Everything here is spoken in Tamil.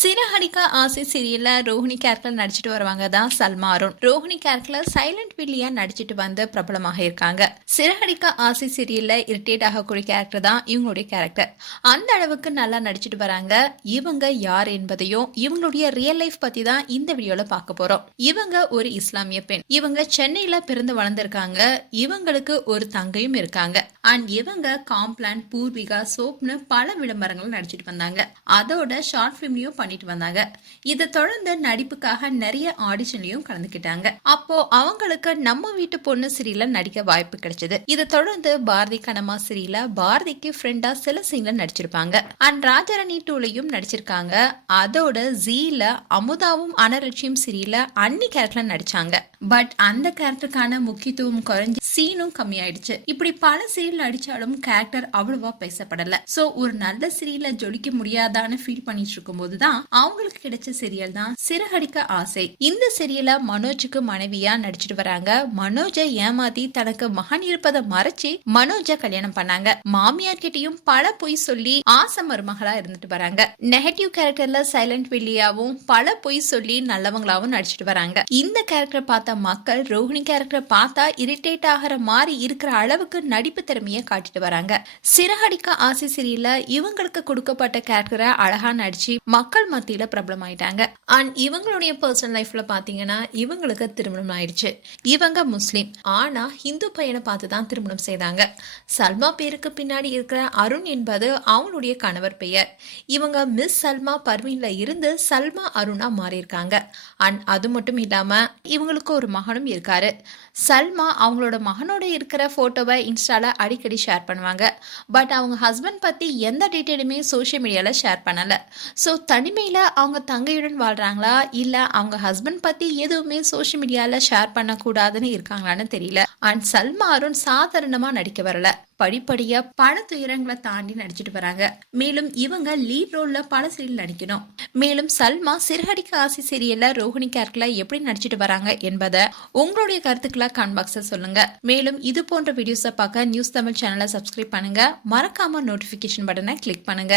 சிறகடிக்க ஆசை சீரியல்ல ரோஹிணி கேரக்டர் நடிச்சிட்டு வருவாங்க தான் சல்மா அருண். ரோஹிணி கேரக்டர் சைலண்ட் வில்லியா நடிச்சிட்டு வந்து பிரபலமாக இருக்காங்க. சிறகடிக்க ஆசை சீரியல்ல இரிட்டேட் ஆகக்கூடிய கேரக்டர் தான் இவங்களுடைய கேரக்டர் அந்த அளவுக்கு நல்லா நடிச்சிட்டு வராங்க. இவங்க யார் என்பதையும் இவங்களுடைய ரியல் லைஃப் பத்தி தான் இந்த வீடியோல பார்க்க போறோம். இவங்க ஒரு இஸ்லாமிய பெண். இவங்க சென்னையில பிறந்து வளர்ந்திருக்காங்க. இவங்களுக்கு ஒரு தங்கையும் இருக்காங்க. அண்ட் இவங்க காம்ப்ளான் பூர்விகா சோப்னு பல விளம்பரங்கள் நடிச்சிட்டு வந்தாங்க. அதோட ஷார்ட் ஃபிலிம்லயும் பண்ணிட்டு வந்தாங்க. இதை தொடர்ந்து நடிப்புக்காக நிறைய ஆடிஷன்லயும் கலந்துக்கிட்டாங்க. அப்போ அவங்களுக்கு நம்ம வீட்டு பொண்ணு சிறியில நடிக்க வாய்ப்பு கிடைச்சது. இதை தொடர்ந்து பாரதி கனமா சிறியில பாரதிக்கு ஃப்ரெண்டா சில சீன்ல நடிச்சிருப்பாங்க. அண்ட் ராஜாராணி டூலையும் நடிச்சிருக்காங்க. அதோட ஜீல அமுதாவும் அனலட்சியம் சிறியில அன்னி கேரக்டர்ல நடிச்சாங்க. பட் அந்த கேரக்டருக்கான முக்கியத்துவம் குறைஞ்சு சீனும் கம்மியாயிடுச்சு. இப்படி பல சீரியல் நடிச்சாலும் கேரக்டர் அவ்வளவா பேசப்படல. சோ ஒரு நல்ல சீரியல ஜொலிக்க முடியாதான்னு ஃபீல் பண்ணிட்டு இருக்கும் போது போதுதான் அவங்களுக்கு கிடைச்ச சீரியல் தான் சிறகடிக்க ஆசை. இந்த சீரியல மனோஜுக்கு மனைவியா நடிச்சிட்டு வராங்க. மனோஜை ஏமாத்தி தனக்கு மகன் இருப்பதை மறைச்சு மனோஜ கல்யாணம் பண்ணாங்க. மாமியார் கிட்டயும் பல பொய் சொல்லி ஆசை மருமகளா இருந்துட்டு வராங்க. நெகட்டிவ் கேரக்டர்ல சைலண்ட் வில்லியாவும் பல பொய் சொல்லி நல்லவங்களாவும் நடிச்சிட்டு வராங்க. இந்த கேரக்டர் பார்த்த மக்கள் ரோஹிணி கேரக்டர் பார்த்தா இரிட்டேட் ஆகிற மாதிரி இருக்கிற அளவுக்கு நடிப்பு திறமையை காட்டிட்டு வராங்க. சிறகடிக்க ஆசை சீரியல்ல இவங்களுக்கு கொடுக்கப்பட்ட கேரக்டரை அழகா நடிச்சு மக்கள் மக்கள் மத்தியில பிரபலம் ஆயிட்டாங்க அண்ட் இவங்களுடைய பர்சனல் லைஃப்ல பாத்தீங்கன்னா இவங்களுக்கு திருமணம் ஆயிடுச்சு. இவங்க முஸ்லீம். ஆனா ஹிந்து பையனை பார்த்து தான் திருமணம் செய்தாங்க. சல்மா பேருக்கு பின்னாடி இருக்கிற அருண் என்பது அவங்களுடைய கணவர் பெயர். இவங்க மிஸ் சல்மா பர்வீன்ல இருந்து சல்மா அருணா மாறியிருக்காங்க. அண்ட் அது மட்டும் இல்லாம இவங்களுக்கு ஒரு மகனும் இருக்காரு. சல்மா அவங்களோட மகனோட இருக்கிற போட்டோவை இன்ஸ்டால அடிக்கடி ஷேர் பண்ணுவாங்க. பட் அவங்க ஹஸ்பண்ட் பத்தி எந்த டீட்டெயிலுமே சோஷியல் மீடியால ஷேர் பண்ணல. ஸோ தனிமையில் அவங்க தங்கையுடன் வாழ்றாங்களா? இல்லை அவங்க ஹஸ்பண்ட் பற்றி எதுவுமே சோஷியல் மீடியாவில் ஷேர் பண்ணக்கூடாதுன்னு இருக்காங்களான்னு தெரியல. அண்ட் சல்மா அருண் சாதாரணமாக நடிக்க வரல. படிப்படியா பல துயரங்களை தாண்டி நடிச்சிட்டு வராங்க. மேலும் இவங்க லீட் ரோல்ல பல சீரியல் நடிக்கணும். மேலும் சல்மா சிறுகடிக்க ஆசை சீரியல்ல ரோஹிணி கேரக்டர்ல எப்படி நடிச்சிட்டு வராங்க என்பதை உங்களுடைய கருத்துக்களை கமெண்ட் பாக்ஸ்ல சொல்லுங்க. மேலும் இது போன்ற வீடியோஸை பார்க்க நியூஸ் தமிழ் சேனலை சப்ஸ்கிரைப் பண்ணுங்க. மறக்காம நோட்டிபிகேஷன் பட்டனை கிளிக் பண்ணுங்க.